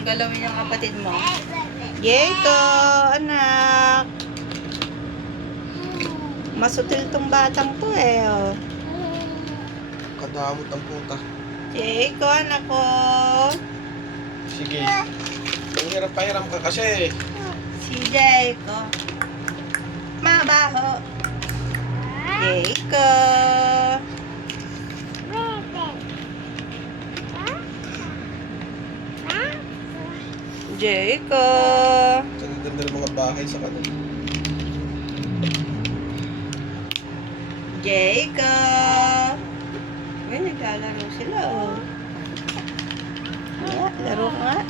Ang galawin yung kapatid mo. Jayco, anak. Masutil tong batang to eh. Oh. Kadamot ang puta. Jayco, anak ko. Sige. Pahiram ka kasi. Si Jayco. Mabaho. Jayco. Jayco. Ang ganda ng mga bahay sa kanila. Jayco. Uy, naglalaro sila oh. Yeah, laro nga.